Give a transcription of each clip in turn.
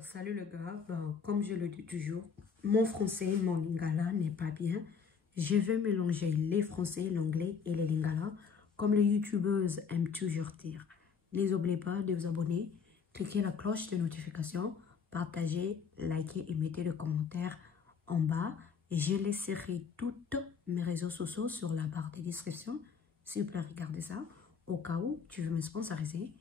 Salut le gars, comme je le dis toujours, mon français, mon lingala n'est pas bien. Je vais mélanger les français, l'anglais et les lingala, comme les youtubeuses aiment toujours dire. N'oubliez pas de vous abonner, cliquez la cloche de notification, partagez, likez et mettez le commentaire en bas. Et je laisserai toutes mes réseaux sociaux sur la barre de description. S'il vous plaît, regardez ça. Au cas où tu veux me sponsoriser,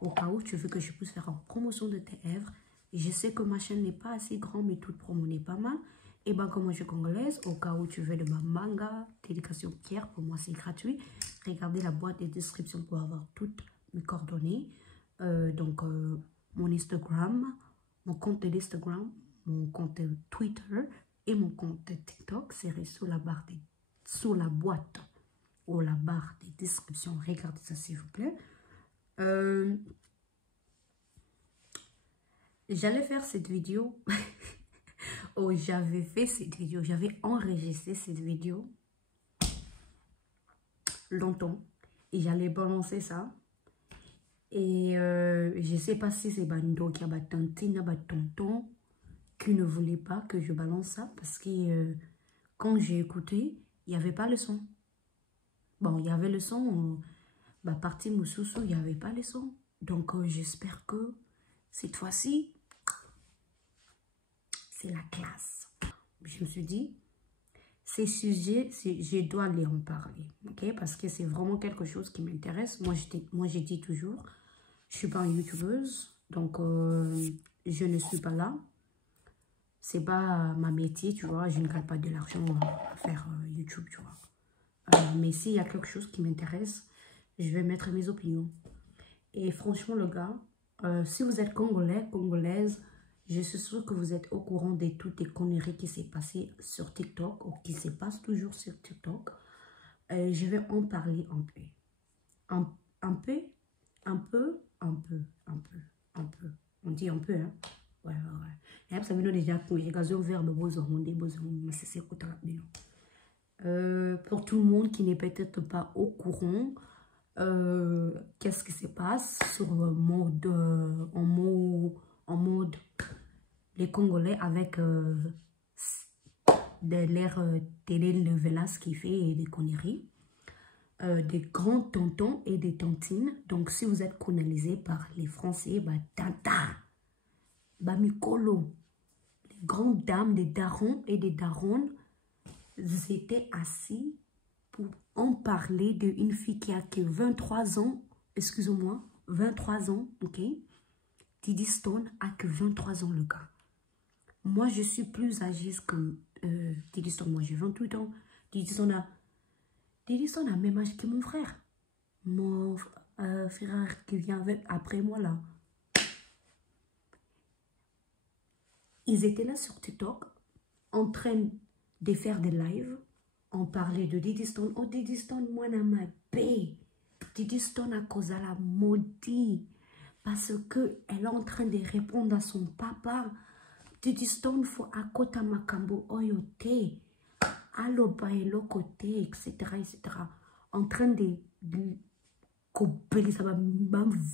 au cas où tu veux que je puisse faire en promotion de tes œuvres. Je sais que ma chaîne n'est pas assez grande, mais toute promo n'est pas mal. Et ben, comme moi je suis congolaise, au cas où tu veux de ma manga, dédication Pierre, pour moi c'est gratuit. Regardez la boîte de description pour avoir toutes mes coordonnées. Mon Instagram, mon compte d'Instagram, mon compte Twitter et mon compte TikTok serait sous la boîte ou la barre de description. Regardez ça s'il vous plaît. J'allais faire cette vidéo. Oh, j'avais fait cette vidéo. J'avais enregistré cette vidéo longtemps. Et j'allais balancer ça. Et je ne sais pas si c'est Bando qui a battanté, tonton qui ne voulait pas que je balance ça. Parce que quand j'ai écouté, il n'y avait pas le son. Bon, il y avait le son. Partie Moussousou, il n'y avait pas le son. Donc, j'espère que cette fois-ci, c'est la classe. Je me suis dit, ces sujets, je dois les en parler, ok? Parce que c'est vraiment quelque chose qui m'intéresse. Moi, je dis toujours, je ne suis pas une youtubeuse, donc je ne suis pas là. Ce n'est pas ma métier, tu vois. Je ne gagne pas de l'argent à faire YouTube, tu vois. Mais s'il y a quelque chose qui m'intéresse, je vais mettre mes opinions. Et franchement, le gars, si vous êtes congolais, congolaise, je suis sûre que vous êtes au courant de toutes les conneries qui s'est passées sur TikTok ou qui se passent toujours sur TikTok. Je vais en parler un peu. Un peu. On dit un peu, hein? Ouais. Et après, ça veut dire déjà que j'ai gazé au verbe pour tout le monde qui n'est peut-être pas au courant, qu'est-ce qui se passe sur en mode les Congolais avec l'ère télé-novelas qui fait des conneries, des grands tontons et des tantines. Donc si vous êtes colonisé par les Français, tata, mikolo, les grandes dames, des darons et des daronnes, ils étaient assis pour en parler d'une fille qui a que 23 ans, excusez-moi, 23 ans, ok? Diddy Stone a que 23 ans, le gars. Moi, je suis plus âgée que Diddy Stone. Moi, j'ai 28 ans. Diddy Stone a le même âge que mon frère. Mon frère qui vient après moi, là. Ils étaient là sur TikTok, en train de faire des lives. On parlait de Diddy Stone. Oh, Diddy Stone, moi, n'a ma paix. Diddy Stone a causé la maudit. Parce qu'elle est en train de répondre à son papa. Diddy Stone, faut à côté makambo oyote. Allo bailo côté, etc. En train de couper ça va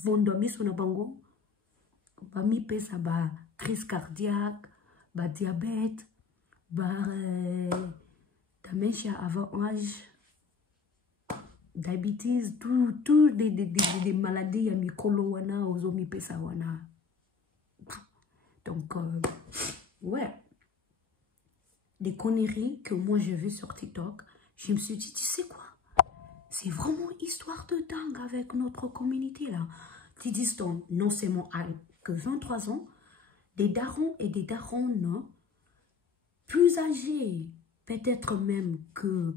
vendomer son bango. Va mi pesa ba crise cardiaque, ba diabète, dementia avant âge, diabetes, tout des maladies à mikolo wana, ozo mi pesa wana. Donc, ouais. Des conneries que moi j'ai vues sur TikTok, je me suis dit, tu sais quoi? C'est vraiment histoire de dingue avec notre communauté là. Diddy Stone, non seulement a que 23 ans, des darons et des daronnes plus âgés, peut-être même que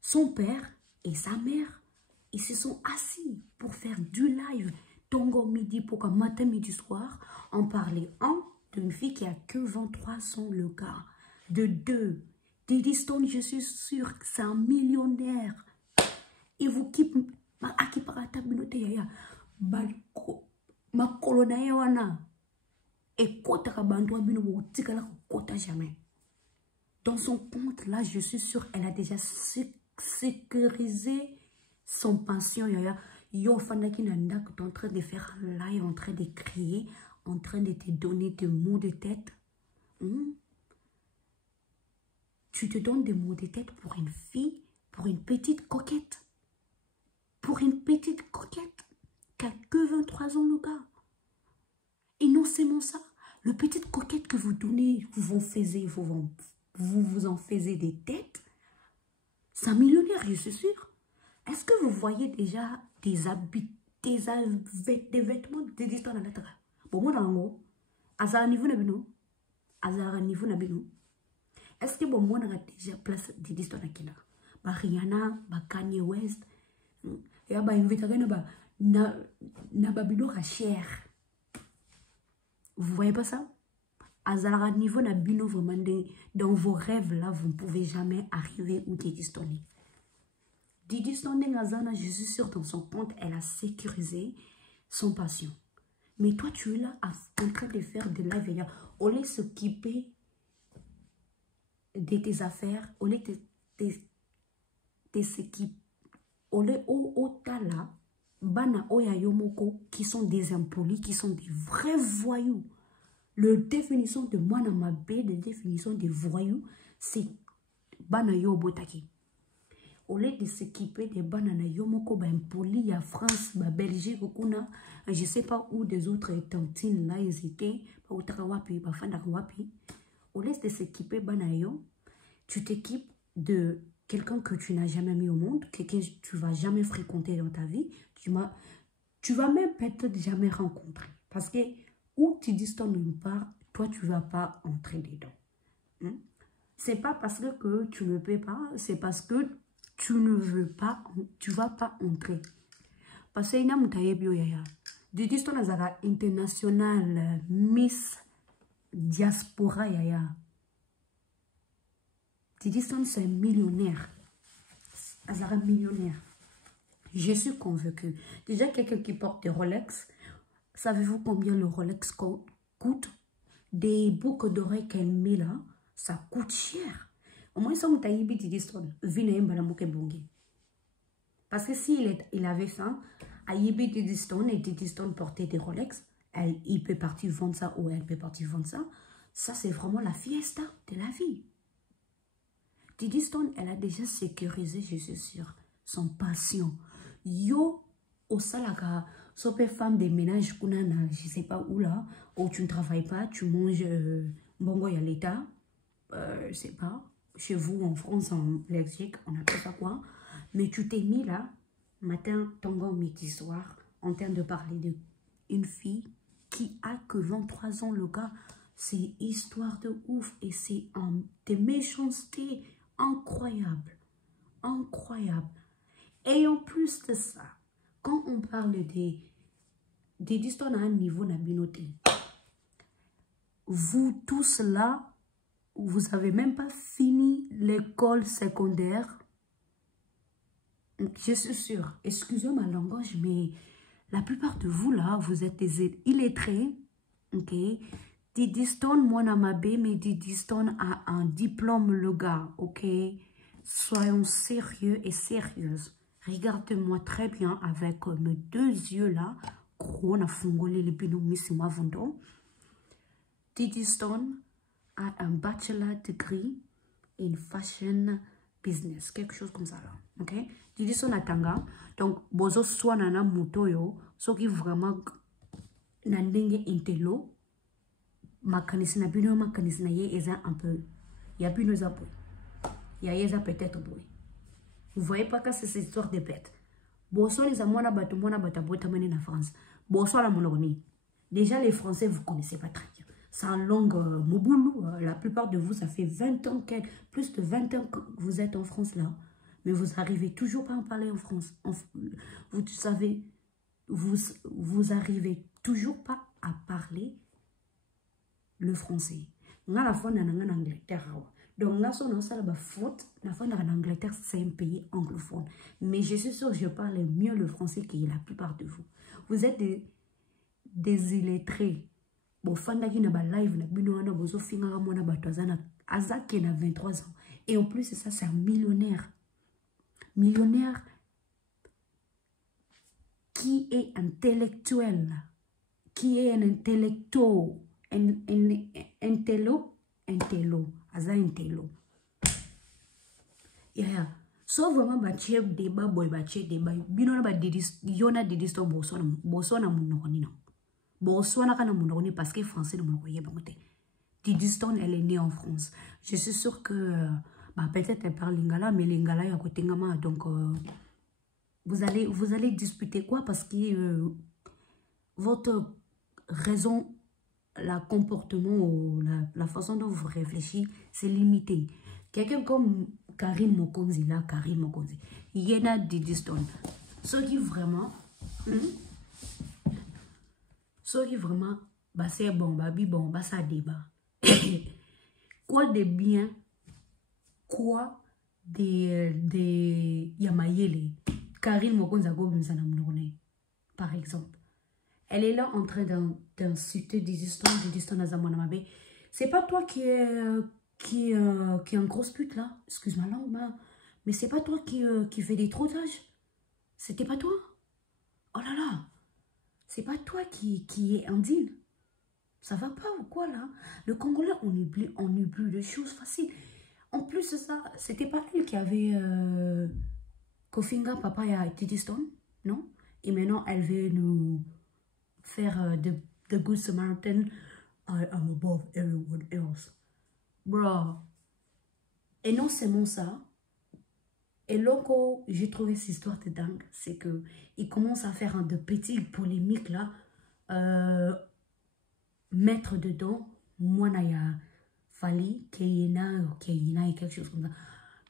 son père et sa mère, ils se sont assis pour faire du live Tongo midi pour matin, midi, soir, en parler d'une fille qui a que 23 ans, le gars. De deux, Diddy Stone, je suis sûre que c'est un millionnaire. Et vous qui ma colonne wana et kota bandwa bino botika la kota jamais. Dans son compte là, je suis sûre elle a déjà sécurisé son pension. Yo fanda qui n'a en train de faire un live, en train de crier, en train de te donner des maux de tête. Tu te donnes des maux de tête pour une fille, pour une petite coquette. Pour une petite coquette qui a que 23 ans, le gars. Et non seulement ça, le petite coquette que vous donnez, vous en faisiez des têtes, c'est un millionnaire, je suis sûr. Est-ce que vous voyez déjà des habits, des vêtements, des histoires dans la terre? Bon, moi, dans le mot, à niveau nabino, niveau nabino. Est-ce que bon, moi, on a déjà place des histoires dans la bah, Rihanna, bah, Kanye West, et bah, invite na babino cher. Vous voyez pas ça? À niveau nabino, vraiment, dans vos rêves là, vous ne pouvez jamais arriver où Didi Stone est. Didi Stone, je suis sûre, dans son compte, elle a sécurisé son patient. Mais toi, tu es là en train de faire de la veille. Au lieu de s'occuper de tes affaires, au lieu de s'équiper, au lieu au tala, bana oya yomoko, qui sont des impolis, qui sont des vrais voyous. La définition de moi dans ma baie, la définition de voyous, c'est bana yo botaki. Au lieu de s'équiper des bananes yomoko, bah impoli, il y a France, bah Belgique, je ne sais pas où des autres tantines là, ils étaient, au lieu de s'équiper banayo, tu t'équipes de quelqu'un que tu n'as jamais mis au monde, quelqu'un que tu ne vas jamais fréquenter dans ta vie, tu vas même peut-être jamais rencontrer. Parce que où tu dis ton une part, toi tu ne vas pas entrer dedans. C'est pas parce que tu ne peux pas, c'est parce que tu ne veux pas, tu vas pas entrer. Parce que il y a un yaya. Didi Stone azara international Miss Diaspora yaya. Didi Stone c'est un millionnaire. Azara millionnaire. Je suis convaincue. Déjà quelqu'un qui porte des Rolex, savez-vous combien le Rolex coûte? Des boucles d'oreilles qu'elle met là, ça coûte cher. Au moins, ça m'a dit Didi Stone. Parce que s'il avait ça, à Yibi Didi Stone et Didi Stone portait des Rolex, il peut partir vendre ça ou elle peut partir vendre ça. Ça, c'est vraiment la fiesta de la vie. Didi Stone, elle a déjà sécurisé, je suis sûre, son passion. Yo, au salaga, sope femme de ménage, je sais pas où là, où tu ne travailles pas, tu manges bongo y a l'état, je sais pas, chez vous en France, en Belgique, on appelle ça quoi, mais tu t'es mis là, matin, tango, midi, soir, en train de parler d'une fille qui a que 23 ans, le gars, c'est histoire de ouf et c'est des méchancetés incroyables, incroyables. Et en plus de ça, quand on parle des histoires à un niveau nabinoté, vous tous là, vous n'avez même pas fini l'école secondaire. Je suis sûre, excusez ma langage, mais la plupart de vous là, vous êtes des illettrés, ok? Didi Stone, moi dans ma baie, mais Didi Stone a un diplôme, le gars, ok? Soyons sérieux et sérieuses. Regarde-moi très bien avec mes deux yeux là. Gros, on a fongolé les binômes, c'est moi vendant. Didi Stone a un bachelor degree in fashion business, quelque chose comme ça là, ok? Didi Stone a tanga, donc bozo soit nana motoyo, so qui vraiment nandenge intelo, makanisina bino makanisina ye eza un peu, ya bino za boy, ya yeza peut-être boy. Vous voyez pas que c'est cette histoire de bête. Bosso les amona bata bota mene na France. Bosso la monogoni. Déjà les Français vous connaissez pas très bien. C'est en langue moboulou. La plupart de vous ça fait 20 ans plus de 20 ans que vous êtes en France là. Mais vous arrivez toujours pas à en parler en France. Vous savez, vous arrivez toujours pas à parler le français. Nga la fois en Angleterre. Donc, là, on a la faute. La fois en Angleterre, c'est un pays anglophone. Mais je suis sûre que je parle mieux le français que la plupart de vous. Vous êtes des illettrés. Bon, fanda qui n'a pas live, n'a pas bozo finga mona batozana. Azak qui a 23 ans. Et en plus, ça, c'est un millionnaire. Millionnaire qui est intellectuel. qui est un intellecto, intello, aza intello. Yeah. So vraiment ba che débat boy ba che débat bino na ba yona didisto bosona munoni non. Bosona kana munoni parce que français de mon yeba moté. Didiston, elle est née en France. Je suis sûre que bah, peut-être elle parle lingala, mais lingala est à côté ngama. Donc vous allez disputer quoi? Parce que votre raison, le comportement ou la façon dont vous réfléchissez, c'est limité. Quelqu'un comme Karim Mokonzi, là, Karim Mokonzi, il y en a Didiston. Ceux qui vraiment, bah c'est bon, bah ça débat. Quoi de bien, quoi de Yamayele, Karim Mokonza Gobimsana Mnone, par exemple. Elle est là en train d'insulter Didiston Azamonamabe. C'est pas toi qui est un gros pute là, excuse ma langue, mais c'est pas toi qui fait des trottages. C'était pas toi. Oh là là, c'est pas toi qui est indigne. Ça va pas ou quoi là? Le Congolais, on oublie de choses faciles. En plus de ça, c'était pas elle qui avait Kofinga, papa et Didiston, non? Et maintenant, elle veut nous faire the Good Samaritan. I am above everyone else. Bro. Et non seulement ça. Et là, j'ai trouvé cette histoire de dingue, c'est que il commence à faire de petites polémiques là. Mettre dedans, moi, il y a Fali, Keyena et quelque chose comme ça.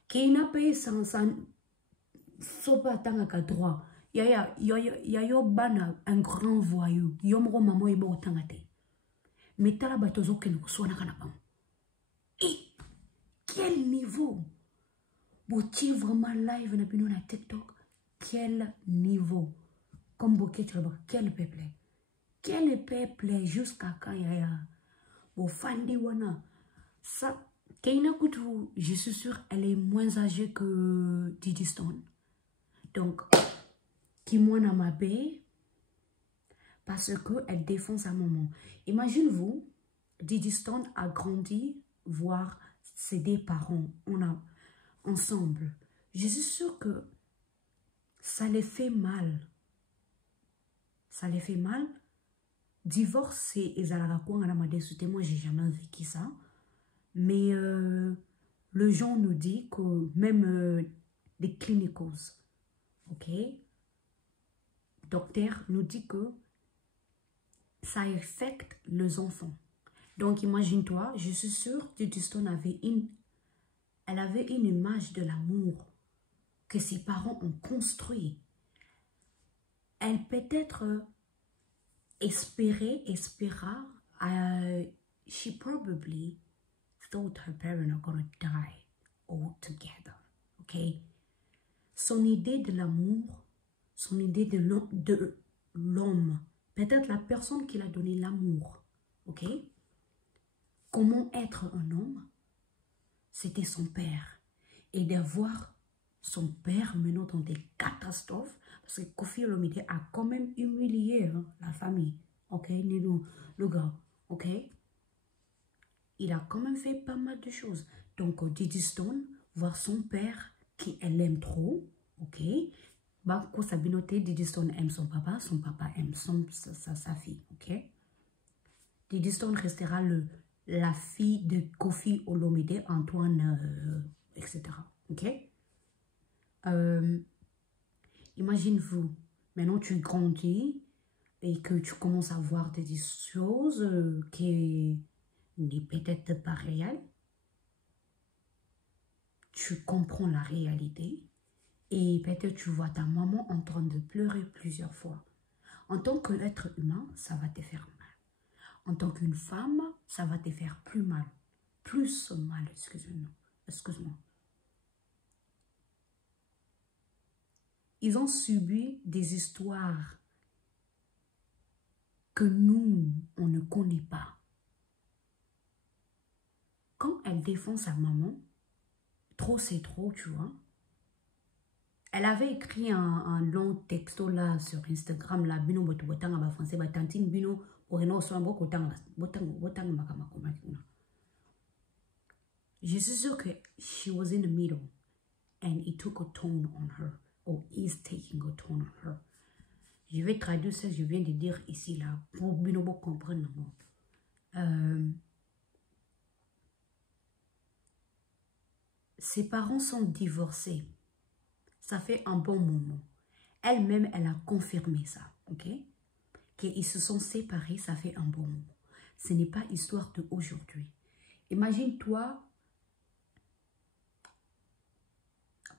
Keyena paye sans sopa tangaka droit. Il y a bana un grand voyou. Yomro maman est bon tangate. Mais t'as la batozo que nous soit nakanapam. Et quel niveau? Botier vraiment live na pino na TikTok. Quel niveau? Comme Boké, quel peuple? Quel peuple jusqu'à quand il y a bon Fandi Wana. Ça, Keina Koutou, je suis sûre, elle est moins âgée que Didiston. Donc, Kimwana Mabé, parce qu'elle défend sa maman. Imagine-vous, Didiston a grandi, voir ses deux parents ensemble. Je suis sûre que ça les fait mal. Ça les fait mal. Divorce, c'est moi, j'ai jamais vécu ça. Mais le gens nous dit que même les clinicals, ok, docteur nous dit que ça affecte les enfants. Donc imagine-toi, je suis sûre que Didiston elle avait une image de l'amour que ses parents ont construit. Elle peut-être espéra, she probably thought her parents are gonna die all together, okay? Son idée de l'amour, son idée de l'homme, peut-être la personne qui l'a donné l'amour, ok? Comment être un homme, c'était son père. Et de voir son père menant dans des catastrophes, parce que Kofi Olomide a quand même humilié la famille, ok? Le gars, ok? Il a quand même fait pas mal de choses. Donc, Didiston, voir son père qui elle aime trop, ok? Bah, quand Sabinoté, Didiston aime son papa aime sa fille, ok? Didiston restera la fille de Kofi Olomide, Antoine, etc. Ok? Imagine-vous, maintenant tu grandis et que tu commences à voir des choses qui n'est peut-être pas réelles. Tu comprends la réalité et peut-être tu vois ta maman en train de pleurer plusieurs fois. En tant qu'être humain, ça va te faire mal. En tant qu'une femme, ça va te faire plus mal. Plus mal, excuse-moi. Ils ont subi des histoires que nous, on ne connaît pas. Quand elle défend sa maman, trop c'est trop, tu vois. Elle avait écrit un long texto là sur Instagram, là, bino botobotanga ba français, ba tantine bino Je suis sûre que she was in the middle and it took a tone on her, or is taking a tone on her. Je vais traduire ce que je viens de dire ici, là, pour bien comprendre. Ses parents sont divorcés. Ça fait un bon moment. Elle-même, elle a confirmé ça, ok? Qu'ils se sont séparés, ça fait un bon moment. Ce n'est pas histoire d'aujourd'hui. Imagine-toi,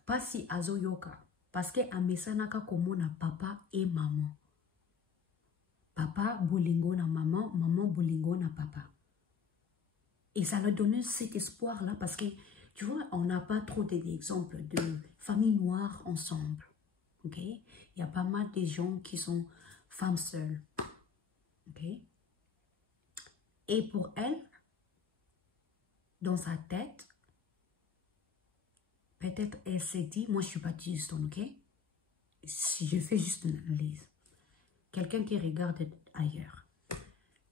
pas si azoyoka, parce que amesanaka komona papa et maman. Papa bolingo na maman, maman bolingo na papa. Et ça leur donne cet espoir-là parce que, tu vois, on n'a pas trop d'exemples de familles noires ensemble. Ok? Il y a pas mal de gens qui sont femmes seules. Ok? Et pour elle, dans sa tête, peut-être elle s'est dit, moi je suis pas Houston, ok? Si je fais juste une analyse. Quelqu'un qui regarde ailleurs.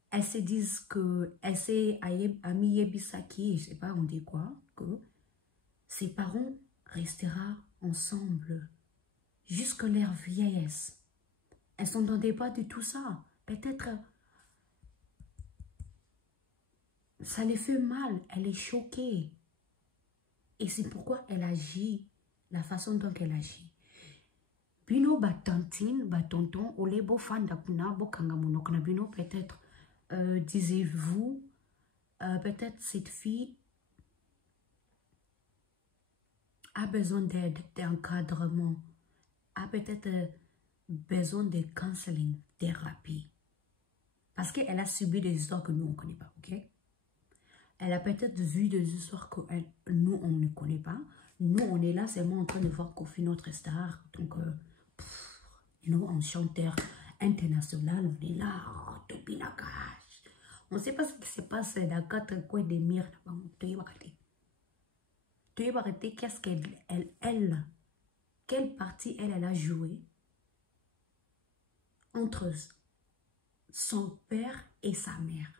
Elles se disent que, elle s'est Ami Yebisaki, je sais pas on dit quoi, que ses parents resteront ensemble jusqu'à leur vieillesse. Elles ne s'entendaient pas de tout ça. Peut-être ça les fait mal, elle est choquée. Et c'est pourquoi elle agit, la façon dont elle agit. Bino batantine, batonton, olebo fanda kuna, bokanga monokna bino, peut-être, disiez-vous, peut-être cette fille a besoin d'aide, d'encadrement, a peut-être besoin de counseling, thérapie. Parce qu'elle a subi des histoires que nous, on ne connaît pas, ok? Elle a peut-être vu des histoires que nous, on ne connaît pas. Nous, on est là seulement en train de voir Kofi, notre star. Donc, nous, en chanteur international, on est là, oh, Topinakash. On ne sait pas ce qui se passe dans quatre coins des murs. Qu'est-ce qu'elle, quelle partie elle a joué entre son père et sa mère.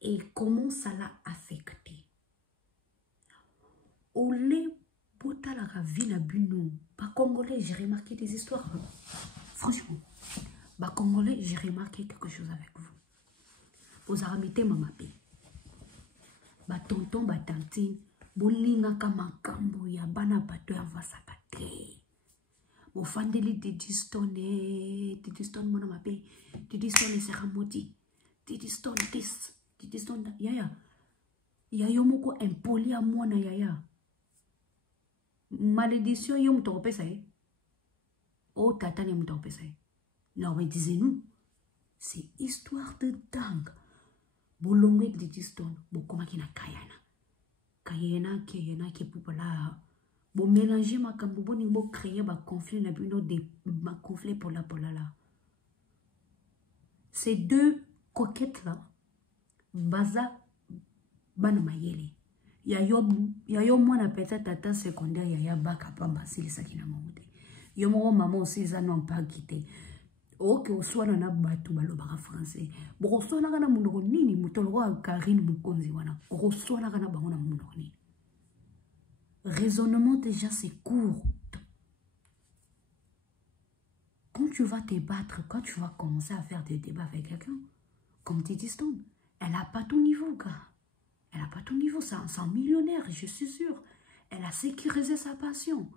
Et comment ça l'a affecté. Olé, bota la vie na buno. Pas congolais, j'ai remarqué des histoires. Franchement, bah congolais, j'ai remarqué quelque chose avec vous. Vous avez mama pe. Bah tonton, bah tantine, bolinga kama kambo ya bana bato ya vasakate. Bo fandeli Didiston mona mape. Didiston se ramoti. Didiston this. Didiston yaya. Yaya moko impoli à moi na yaya. Malédiction yo mutoko pesa eh. Oh tata ne mutoko pesa eh. Non mais disez-nous. C'est histoire de dingue. Bolongwe Didiston. Bokoma kina kayana. Kayena qui popola. Bon mélanger ma kambo boni bo créer ba conflit na bino de ma conflit pour la là. Ces deux coquettes là baza bana mayele. Ya yo mwana peut-être tata secondaire ya baka pamba sili sakina mamude. Yo mo maman aussi ça non pas quitté. Ok oswana na batu balobaka français. Bo oswana kana munoko nini mutolo wa Karine Mukonzi wana. Oswana kana bango na munoko nini. Raisonnement déjà c'est court. Quand tu vas te battre, quand tu vas commencer à faire des débats avec quelqu'un, comme Titi Stone, elle n'a pas ton niveau, gars. Elle n'a pas ton niveau, c'est un millionnaire, je suis sûre. Elle a sécurisé sa passion.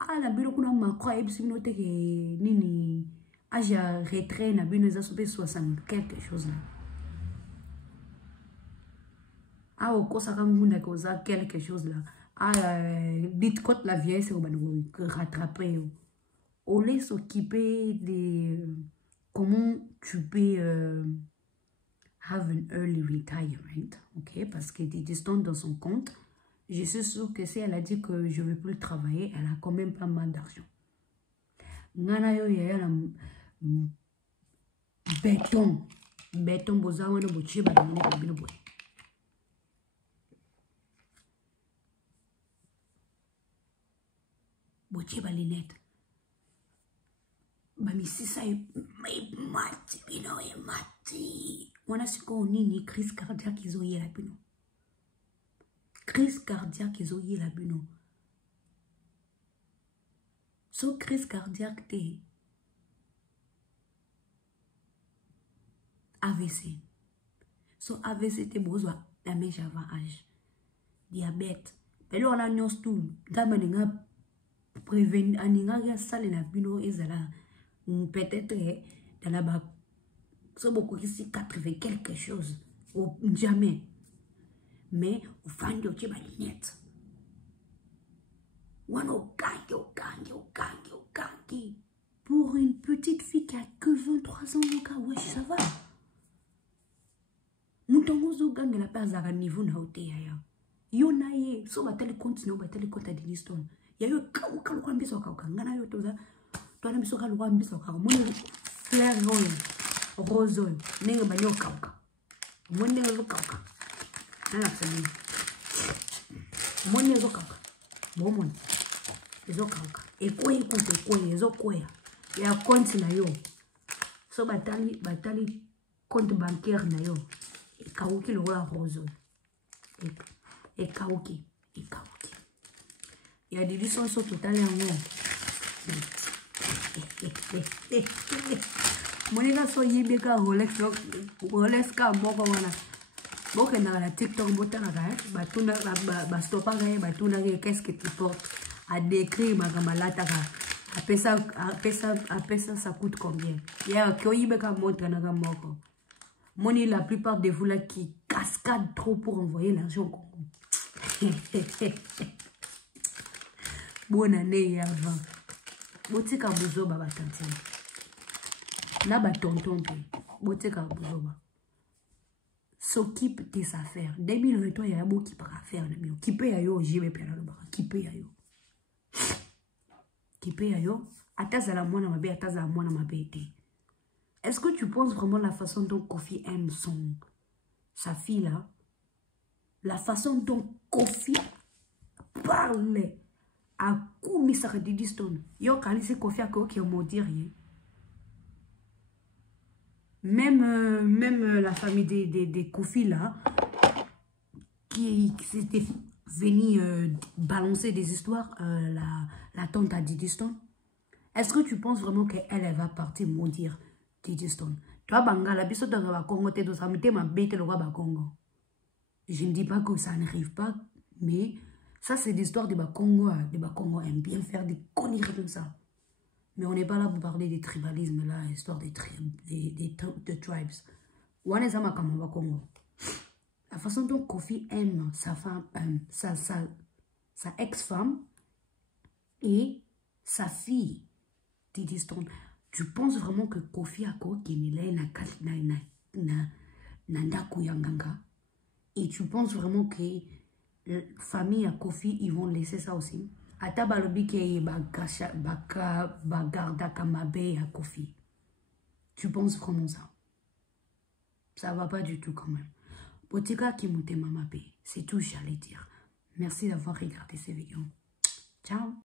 Ah, la bulle qu'on a macroyé, c'est une autre nini. Ah, j'ai retrait, la bulle nous a soupé 60 quelque chose là. Ah, au cours, ça a causé quelque chose là. Ah, dites quand la vieille, c'est au rattraper. Au lieu de s'occuper de comment tu peux have an early retirement, ok, parce que des distances dans son compte, je suis sûre que si elle a dit que je ne veux plus travailler, elle a quand même pas mal d'argent. Nana yo ya la béton boza wana boche ba ngene ko bino boy. Boche ba linette. Bami sisa mati bino mati. Wana siko nini crise cardiaque izoye la bino. Crise cardiaque izoye la bino. So crise cardiaque te AVC. So AVC te bozo la mèche avant âge. Diabète. Mais là on a nyos tout. Gama ninga prévenir aninga ya sale na bino ezala peut-être dans la bas so beaucoup ici 80 quelque chose ou jamais. Mais au fan de tu net. Wano gangi. Pour une petite fille qui a que 23 ans, wesh, ça va. Moutongo zo gang la pas à niveau na hote ya. Yo na ye so batali continue batali kota de Liston. Ya yo kalu kwa mbiso ka ngana yo toza. To na mbiso ka lwa mbiso ka mo fleur rose ninga banyo ka. Mo ninga zo ka. Na tsani. Mo ninga zo ka. Mo mon. Ezo ka. E ko ikute ko ezo ko ya. Ya compte na yo. So batali compte bancaire na yo. E kauki lo la rose. E kauki. Ya des licences au total en haut. Monega so yibeka Rolex ka moko wana. Boke na la TikTok botana ka batuna ba stopa ka batuna ke qu'est-ce que tu portes à décrire magamalata ka. Apesa ça coûte combien? Ya ko yibeka montre na ka moko. Moni la plupart de vous là qui cascadent trop pour envoyer l'argent au Congo. Bonne année avant. Botika bozoba batanti. Na ba tonton pe. Botika bozoba. S'occupe tes affaires. 2023 il y a beaucoup qui par affaire na bio. Qui paye yo jibe pe na lo ba. Qui paye yo. Qui paye yo. Ataza la mwana mabe ataza la mwana mabe te. Est-ce que tu penses vraiment la façon dont Kofi aime sa fille là? La façon dont Kofi parle à Koumi Saradidiston. Yo kalisi Kofi a qui m'a dit rien. Même la famille des Kofi là, qui s'était venu balancer des histoires, la tante à Didiston. Est-ce que tu penses vraiment qu'elle va partir maudire Didiston? Toi, Bangala, biso de la Congo, te dos amité ma bête le roi Congo. Je ne dis pas que ça n'arrive pas, mais ça c'est l'histoire de Bakongo. De Bakongo aiment bien faire des conneries comme ça. Mais on n'est pas là pour parler des tribalismes là, l'histoire des tribes. La façon dont Kofi aime sa femme, sa ex-femme et sa fille, Didiston. Tu penses vraiment que Kofi a quoi qui n'est là na et tu penses vraiment que la famille à Kofi ils vont laisser ça aussi? Ata balobi ke bagarda kamabe à Kofi. Tu penses vraiment ça? Ça va pas du tout quand même. Botika ki mute mamabe. C'est tout j'allais dire. Merci d'avoir regardé ces vidéos. Ciao.